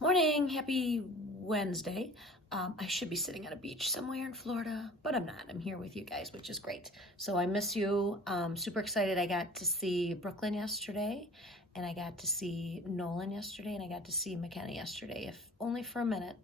Morning, happy Wednesday. I should be sitting at a beach somewhere in Florida, but I'm not. I'm here with you guys, which is great. So I miss you. Super excited. I got to see Brooklyn yesterday, and I got to see Nolan yesterday, and I got to see McKenna yesterday, if only for a minute.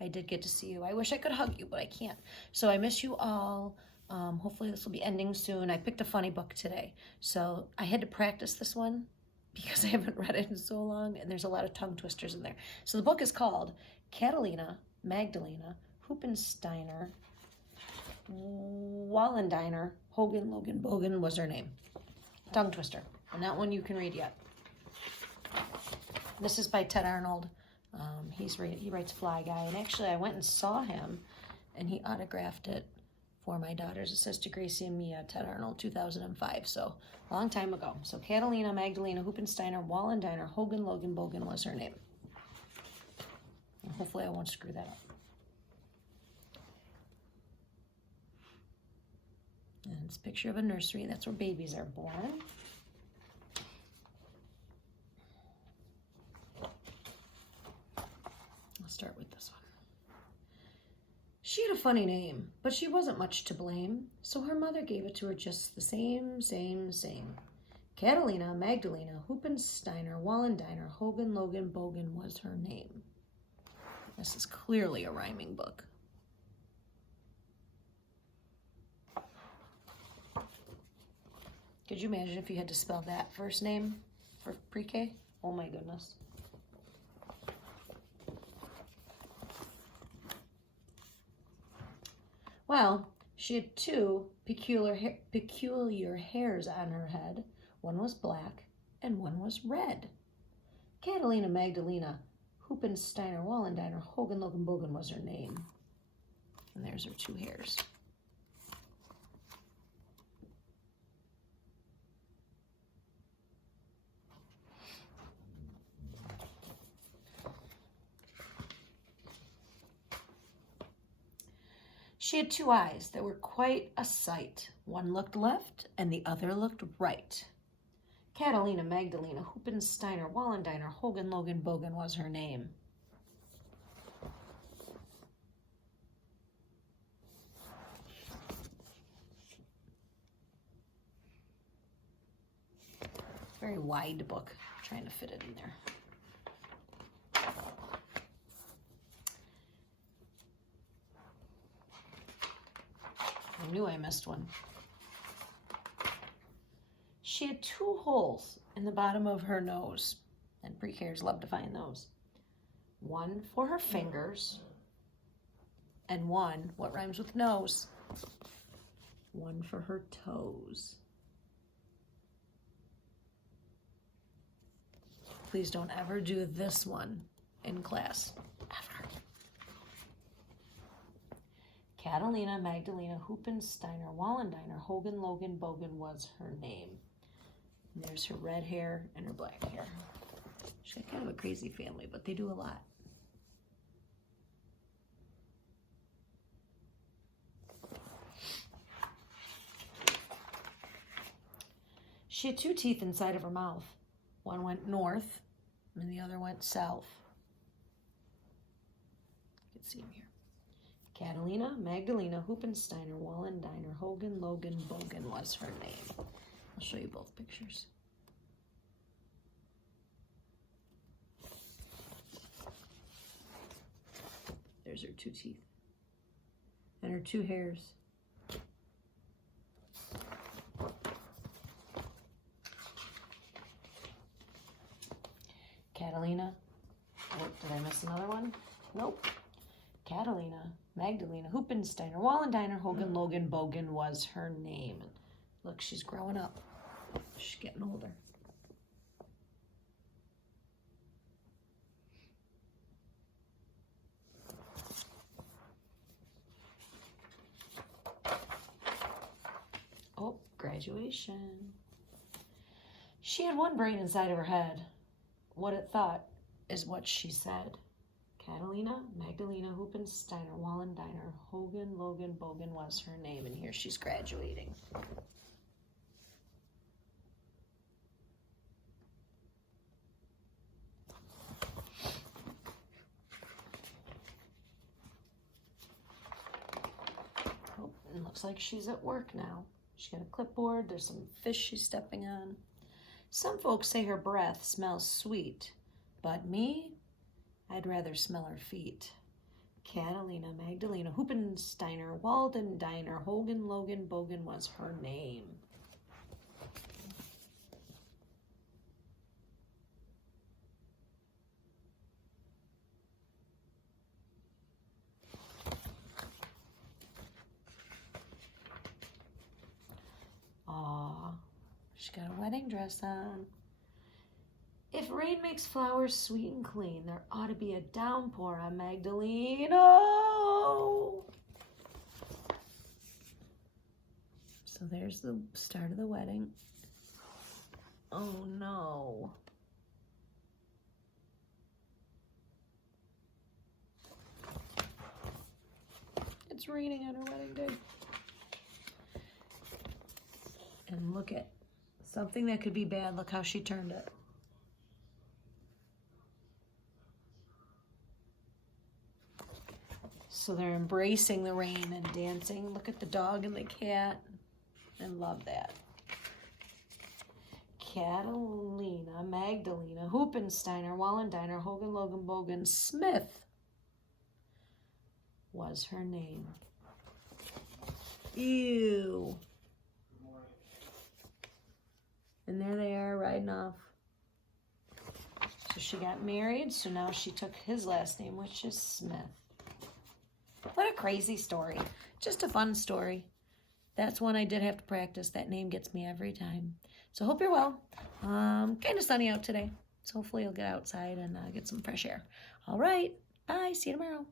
I did get to see you. I wish I could hug you, but I can't. So I miss you all. Hopefully this will be ending soon. I picked a funny book today, so I had to practice this one because I haven't read it in so long, and there's a lot of tongue twisters in there. So the book is called Catalina Magdalena Huppensteiner Wallendiner Hogan Logan Bogan was her name. Tongue twister. And that one you can read yet. This is by Ted Arnold. He writes Fly Guy, and actually I went and saw him, and he autographed it for my daughters. It says to Gracie and Mia, Ted Arnold, 2005. So long time ago. So Catalina Magdalena Huppensteiner Wallendiner Hogan Logan Bogan was her name. And hopefully I won't screw that up. And it's a picture of a nursery. That's where babies are born. I'll start with this one. She had a funny name, but she wasn't much to blame, so her mother gave it to her just the same. Catalina Magdalena Huppensteiner Wallendiner Hogan Logan Bogan was her name. This is clearly a rhyming book. Could you imagine if you had to spell that first name for pre-K? Oh my goodness. Well, she had two peculiar hairs on her head. One was black and one was red. Catalina Magdalena Huppensteiner Wallendiner Hogan Logan Bogan was her name. And there's her two hairs. She had two eyes that were quite a sight. One looked left and the other looked right. Catalina Magdalena Huppensteiner Wallendiner Hogan Logan Bogan was her name. Very wide book. I'm trying to fit it in there. I knew I missed one. She had two holes in the bottom of her nose, and pre-Kers love to find those. One for her fingers, and one, what rhymes with nose? One for her toes. Please don't ever do this one in class, ever. Catalina Magdalena Huppensteiner Wallendiner Hogan Logan Bogan was her name. And there's her red hair and her black hair. She's got kind of a crazy family, but they do a lot. She had two teeth inside of her mouth. One went north and the other went south. You can see them here. Catalina Magdalena Huppensteiner Wallendiner Hogan Logan Bogan was her name. I'll show you both pictures. There's her two teeth and her two hairs. Catalina, oh, did I miss another one? Nope. Catalina Magdalena Huppensteiner Wallendiner Hogan Logan Bogan was her name. Look, she's growing up. She's getting older. Oh, graduation. She had one brain inside of her head. What it thought is what she said. Catalina Magdalena Huppensteiner Wallendiner Hogan Logan Bogan was her name, and here she's graduating. looks like she's at work now. She's got a clipboard. There's some fish she's stepping on. Some folks say her breath smells sweet, but me, I'd rather smell her feet. Catalina Magdalena Hoopensteiner, Walden Diner, Hogan Logan Bogan was her name. Aw, she got a wedding dress on. If rain makes flowers sweet and clean, there ought to be a downpour on Magdalena. So there's the start of the wedding. Oh no. It's raining on her wedding day. And look at something that could be bad. Look how she turned it. So they're embracing the rain and dancing. Look at the dog and the cat. I love that. Catalina Magdalena Hoopensteiner Wallendiner Hogan Logan Bogan Smith was her name. Ew. And there they are riding off. So she got married, so now she took his last name, which is Smith. What a crazy story. Just a fun story. That's one I did have to practice. That name gets me every time. So hope you're well. Kind of sunny out today. So hopefully you'll get outside and get some fresh air. All right. Bye. See you tomorrow.